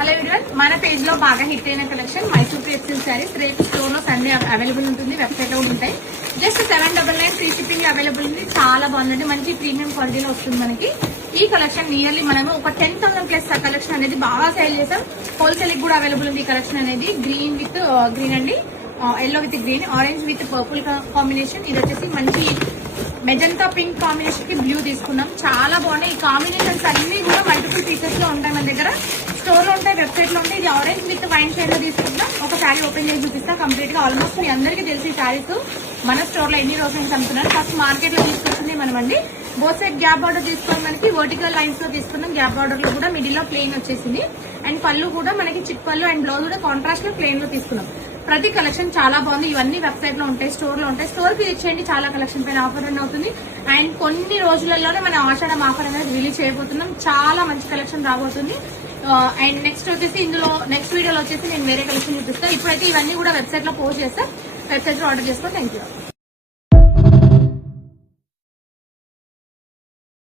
Hello everyone, మన page లో బాగా హిట్ అయిన collection Mysore crepe silk saris. రేపు స్టోర్ లో సండే అవైలబుల్ ఉంటుంది, వెబ్సైట్ లో ఉంటాయి. జస్ట్ 799 ఫ్రీ షిప్పింగ్ అవైలబుల్ ఉంది. చాలా బాగుందండి, మంచి ప్రీమియం క్వాలిటీలో వస్తుంది మనకి. ఈ కలెక్షన్ నియర్లీ మనము ఒక 10,000 ప్లస్ కలెక్షన్ అనేది బాగా సేల్ చేసాం. హోల్సేల్ కూడా అవైలబుల్ ఉంది ఈ కలెక్షన్ అనేది. గ్రీన్ విత్ గ్రీన్ అండి, yellow with green, orange with purple combination. ఇది వచ్చేసి మంచి మెజంతా పింక్ కాంబినేషన్ కి బ్లూ తీసుకున్నాం. చాలా బాగున్నాయి. ఈ కాంబినేషన్స్ అన్ని కూడా మల్టిపుల్ పీసెస్ లో ఉంటాయి మన దగ్గర. స్టోర్ లో ఉంటాయి, వెబ్సైట్ లో ఉంటాయి. ఇది ఆరెంజ్ విత్ వైన్ షేడ్ లో తీసుకుంటాం. ఒక శారీ ఓపెన్ చేసి చూపిస్తా కంప్లీట్ గా. ఆల్మోస్ట్ మీ అందరికీ తెలిసి శారీస్ మన స్టోర్ లో ఎన్ని రోజుల నుంచి అమ్ముతున్నారు. ఫస్ట్ మార్కెట్ లో తీసుకొచ్చింది మనం అండి. బోత్ సైడ్ గ్యాప్ బార్డర్ తీసుకొని మనకి వర్టికల్ లైన్స్ లో తీసుకున్నాం. గ్యాప్ బార్డర్ లో కూడా మిడిల్ లో ప్లెయిన్ వచ్చేసింది. అండ్ పళ్ళు కూడా మనకి చిట్ పళ్ళు అండ్ బ్లౌజ్ కూడా కాంట్రాస్ట్ లో ప్లెయిన్ లో తీసుకున్నాం. ప్రతి కలెక్షన్ చాలా బాగుంది. ఇవన్నీ వెబ్సైట్ లో ఉంటాయి, స్టోర్ లో ఉంటాయి. స్టోర్ కి ఇచ్చేయండి, చాలా కలెక్షన్ పైన ఆఫర్ రన్ అవుతుంది. అండ్ కొన్ని రోజులలోనే మనం ఆషాఢం ఆఫర్ అనేది రిలీజ్ చేయబోతున్నాం. చాలా మంచి కలెక్షన్ రాబోతుంది. అండ్ నెక్స్ట్ వచ్చేసి ఇందులో నెక్స్ట్ వీడియోలో వచ్చేసి నేను వేరే కలెక్షన్ చూపిస్తాను. ఇప్పుడైతే ఇవన్నీ కూడా వెబ్సైట్ లో పోస్ట్ చేస్తా. వెబ్సైట్ లో ఆర్డర్ చేసుకోండి. Thank you.